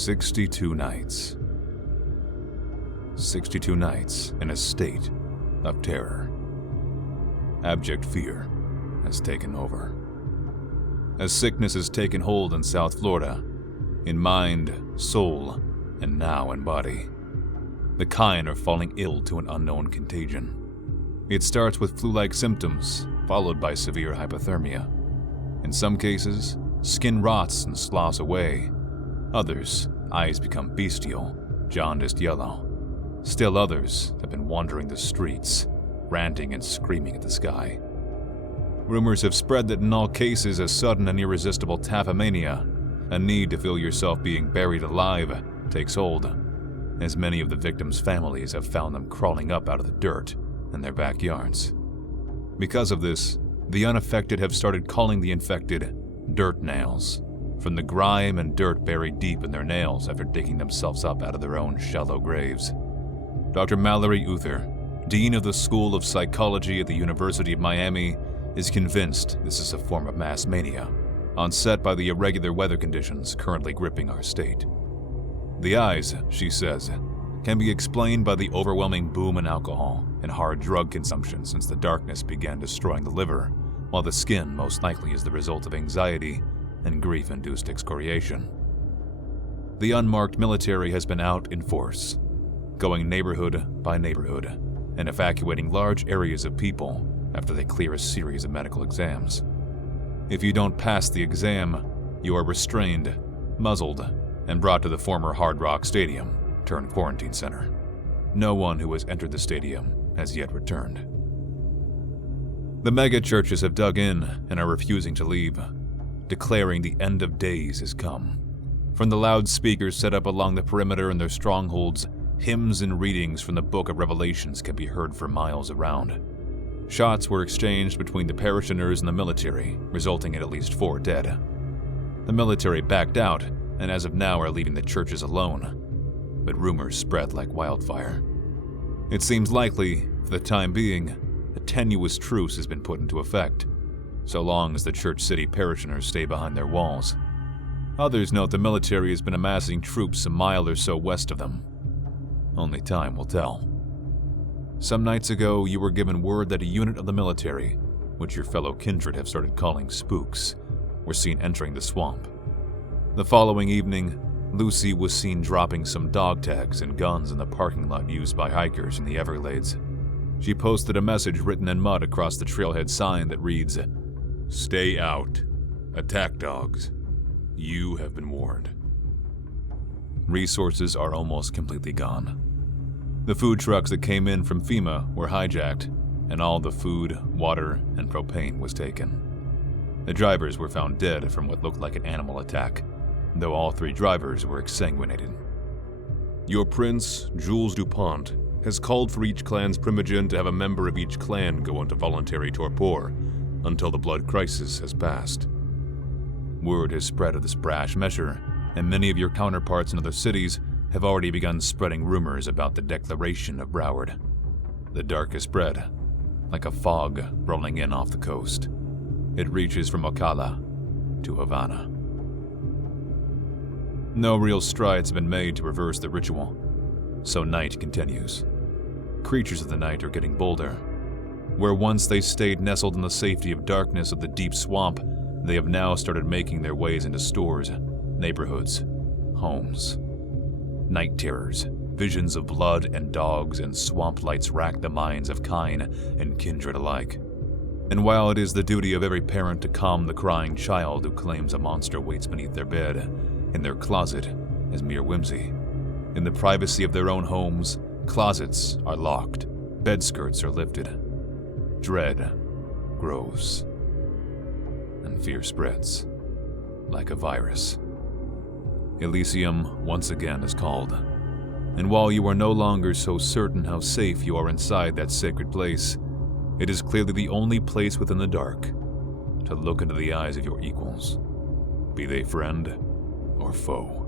62 nights. 62 nights in a state of terror. Abject fear has taken over. As sickness has taken hold in South Florida, in mind, soul, and now in body, the Kine are falling ill to an unknown contagion. It starts with flu-like symptoms, followed by severe hypothermia. In some cases, skin rots and sloughs away. Others, eyes become bestial, jaundiced yellow. Still others have been wandering the streets, ranting and screaming at the sky. Rumors have spread that in all cases a sudden and irresistible taphomania, a need to feel yourself being buried alive, takes hold, as many of the victims' families have found them crawling up out of the dirt in their backyards. Because of this, the unaffected have started calling the infected dirt nails, from the grime and dirt buried deep in their nails after digging themselves up out of their own shallow graves. Dr. Mallory Uther, Dean of the School of Psychology at the University of Miami, is convinced this is a form of mass mania, onset by the irregular weather conditions currently gripping our state. The eyes, she says, can be explained by the overwhelming boom in alcohol and hard drug consumption since the darkness began destroying the liver, while the skin most likely is the result of anxiety and grief-induced excoriation. The unmarked military has been out in force, going neighborhood by neighborhood and evacuating large areas of people after they clear a series of medical exams. If you don't pass the exam, you are restrained, muzzled, and brought to the former Hard Rock Stadium turned quarantine center. No one who has entered the stadium has yet returned. The mega churches have dug in and are refusing to leave, declaring the end of days has come. From the loudspeakers set up along the perimeter in their strongholds, hymns and readings from the Book of Revelations can be heard for miles around. Shots were exchanged between the parishioners and the military, resulting in at least 4 dead. The military backed out, and as of now are leaving the churches alone, but rumors spread like wildfire. It seems likely, for the time being, a tenuous truce has been put into effect, so long as the church city parishioners stay behind their walls. Others note the military has been amassing troops a mile or so west of them. Only time will tell. Some nights ago, you were given word that a unit of the military, which your fellow kindred have started calling spooks, were seen entering the swamp. The following evening, Lucy was seen dropping some dog tags and guns in the parking lot used by hikers in the Everglades. She posted a message written in mud across the trailhead sign that reads, "Stay out. Attack dogs. You have been warned." Resources are almost completely gone. The food trucks that came in from FEMA were hijacked, and all the food, water, and propane was taken. The drivers were found dead from what looked like an animal attack, though all 3 drivers were exsanguinated. Your prince, Jules Dupont, has called for each clan's primogen to have a member of each clan go into voluntary torpor until the blood crisis has passed. Word has spread of this brash measure, and many of your counterparts in other cities have already begun spreading rumors about the declaration of Broward. The dark has spread, like a fog rolling in off the coast. It reaches from Ocala to Havana. No real strides have been made to reverse the ritual, so night continues. Creatures of the night are getting bolder. Where once they stayed nestled in the safety of darkness of the deep swamp, they have now started making their ways into stores, neighborhoods, homes. Night terrors, visions of blood and dogs and swamp lights rack the minds of Kine and kindred alike. And while it is the duty of every parent to calm the crying child who claims a monster waits beneath their bed, in their closet, as mere whimsy, in the privacy of their own homes, closets are locked, bed skirts are lifted. Dread grows, and fear spreads like a virus. Elysium once again is called, and while you are no longer so certain how safe you are inside that sacred place, it is clearly the only place within the dark to look into the eyes of your equals, be they friend or foe.